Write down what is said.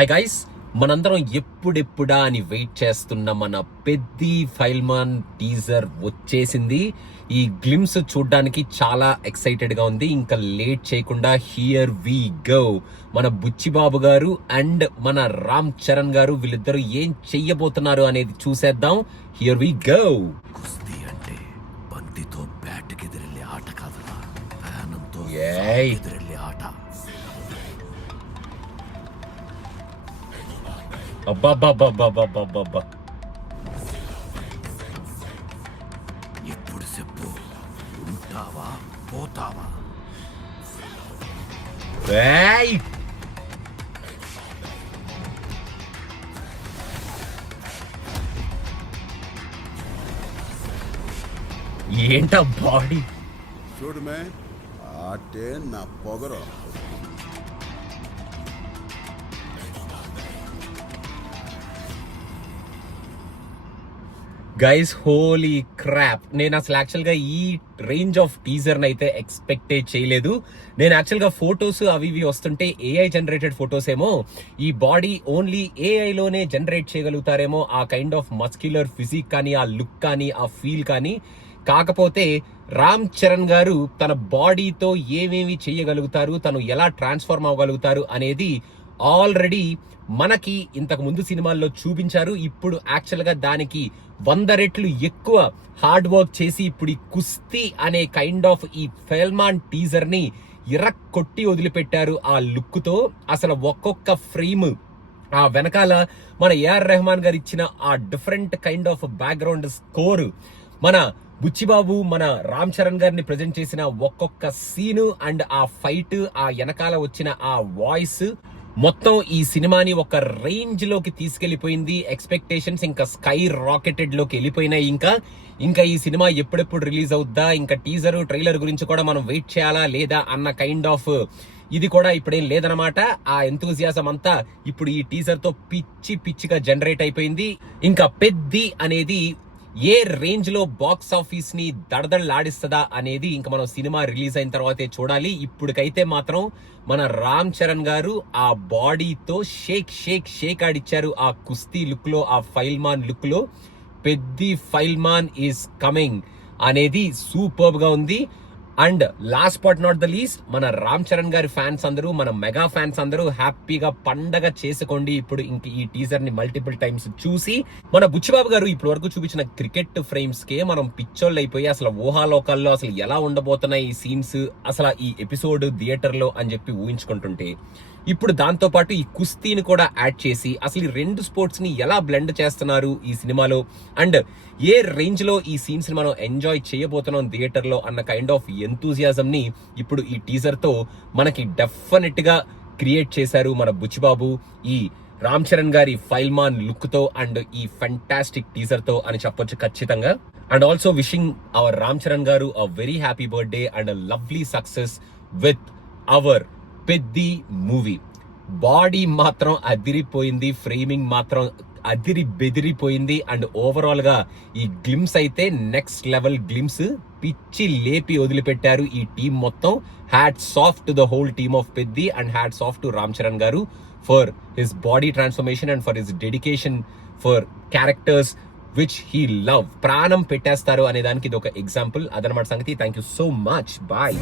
Hi guys, మనందరం ఎప్పుడెప్పుడా అని వెయిట్ చేస్తున్న మన పెద్ది ఫైల్మాన్ టీజర్ వచ్చేసింది. ఈ గ్లిమ్స్ చూడడానికి చాలా ఎక్సైటెడ్ గా ఉంది. ఇంకా లేట్ చేయకుండా హియర్ వి గో. మన బుచ్చిబాబు గారు అండ్ మన రామ్ చరణ్ గారు వీళ్ళిద్దరూ ఏం చెయ్యబోతున్నారు అనేది చూసేద్దాం. Here we go. కుస్తీ అంటే బంతితో బ్యాట్కి ఎదిరెళ్ళే ఆట కాదురా, ఫ్యానంతో ఏయ్. ఎదిరెళ్ళే ఆట. అబ్బా ఇప్పుడు చెప్పు, ఉంటావా పోతావా? ఏయ్. ఏంటా బాడీ? చూడమే ఆటే నా పొగరు. గైస్, హోలీ క్రాప్, నేను అసలు యాక్చువల్గా ఈ రేంజ్ ఆఫ్ టీజర్ని అయితే ఎక్స్పెక్టే చేయలేదు. నేను యాక్చువల్గా ఫొటోస్ అవి ఇవి వస్తుంటే ఏఐ జనరేటెడ్ ఫొటోస్ ఏమో, ఈ బాడీ ఓన్లీ ఏఐలోనే జనరేట్ చేయగలుగుతారేమో, ఆ కైండ్ ఆఫ్ మస్క్యులర్ ఫిజిక్ కానీ, ఆ లుక్ కానీ, ఆ ఫీల్ కానీ. కాకపోతే రామ్ చరణ్ గారు తన బాడీతో ఏమేమి చేయగలుగుతారు, తను ఎలా ట్రాన్స్ఫార్మ్ అవ్వగలుగుతారు అనేది ఆల్రెడీ మనకి ఇంతకు ముందు సినిమాల్లో చూపించారు. ఇప్పుడు యాక్చువల్ గా దానికి 100 రెట్లు ఎక్కువ హార్డ్ వర్క్ చేసి ఇప్పుడు ఈ కుస్తీ అనే కైండ్ ఆఫ్ ఈ ఫైల్మాన్ టీజర్ ని కొట్టి వదిలిపెట్టారు. ఆ లుక్ తో అసలు ఒక్కొక్క ఫ్రేమ్, ఆ వెనకాల మన ఏఆర్ రెహమాన్ గారు ఇచ్చిన ఆ different kind of background score, మన బుచ్చిబాబు మన రామ్ చరణ్ గారిని ప్రజెంట్ చేసిన ఒక్కొక్క సీను అండ్ ఆ ఫైట్, ఆ వెనకాల వచ్చిన ఆ వాయిస్ మొత్తం ఈ సినిమాని ఒక రేంజ్ లోకి తీసుకెళ్లిపోయింది. ఎక్స్పెక్టేషన్స్ ఇంకా స్కై రాకెటెడ్ లోకి వెళ్ళిపోయినాయి. ఇంకా ఈ సినిమా ఎప్పుడెప్పుడు రిలీజ్ అవుద్దా, ఇంకా టీజర్ ట్రైలర్ గురించి కూడా మనం వెయిట్ చేయాలా లేదా అన్న కైండ్ ఆఫ్ ఇది కూడా ఇప్పుడేం లేదనమాట. ఆ ఎంతూజియాజం అంతా ఇప్పుడు ఈ టీజర్ తో పిచ్చిగా జనరేట్ అయిపోయింది. ఇంకా పెద్ది అనేది ఏ రేంజ్ లో బాక్స్ ఆఫీస్ ని దడదడలాడిస్తుందా అనేది ఇంకా మనం సినిమా రిలీజ్ అయిన తర్వాతే చూడాలి. ఇప్పటికైతే మాత్రం మన రామ్ చరణ్ గారు ఆ బాడీతో షేక్ ఆడిచ్చారు. ఆ కుస్తీ లుక్ లో, ఆ ఫైల్మాన్ లుక్ లో పెద్ది ఫైల్మాన్ ఈస్ కమింగ్ అనేది సూపర్బ్ గా ఉంది. And last but not the least, మన రామ్ చరణ్ గారి ఫ్యాన్స్ అందరూ, మన మెగా ఫ్యాన్స్ అందరూ హ్యాపీగా పండగ చేసుకోండి. ఇప్పుడు ఇంక ఈ టీజర్ ని మల్టిపుల్ టైమ్స్ చూసి, మన బుచ్చిబాబు గారు ఇప్పటి వరకు చూపించిన క్రికెట్ ఫ్రేమ్స్ కే మనం పిచ్చోళ్ళు అయిపోయి అసలు ఊహాలోకాల్లో అసలు ఎలా ఉండబోతున్నాయి ఈ సీన్స్, అసలు ఈ ఎపిసోడ్ థియేటర్ లో అని చెప్పి ఊహించుకుంటుంటే, ఇప్పుడు దాంతో పాటు ఈ కుస్తీని కూడా యాడ్ చేసి అసలు ఈ రెండు స్పోర్ట్స్ ని ఎలా బ్లెండ్ చేస్తున్నారు ఈ సినిమాలో, అండ్ ఏ రేంజ్ లో ఈ సీన్స్ ని మనం ఎంజాయ్ చేయబోతున్నాం థియేటర్ లో అన్న కైండ్ ఆఫ్ ఎంతూజియాజం ని ఇప్పుడు ఈ టీజర్ తో మనకి డెఫినెట్ గా క్రియేట్ చేశారు మన బుచ్చిబాబు ఈ రామ్ చరణ్ గారి ఫైల్మాన్ లుక్ తో అండ్ ఈ ఫెంటాస్టిక్ టీజర్ తో అని చెప్పొచ్చు ఖచ్చితంగా. And also wishing our Ram Charan garu a very happy birthday and a lovely success with our Peddi movie. Body మాత్రం అదిరిపోయింది, ఫ్రేమింగ్ మాత్రం బెదిరిపోయింది. అండ్ ఓవరాల్ గా ఈ గ్లిమ్స్ అయితే నెక్స్ట్ లెవెల్ గ్లిమ్స్, పిచ్చి లేపి వదిలిపెట్టారు ఈ టీం మొత్తం. Hats off to the whole team of Peddi and hats off to Ram Charan garu for his body transformation and for his dedication for characters which he love. ప్రాణం పెట్టేస్తారు అనే దానికి ఇది ఒక ఎగ్జాంపుల్. అదనమాట సంగతి. Thank you so much. Bye.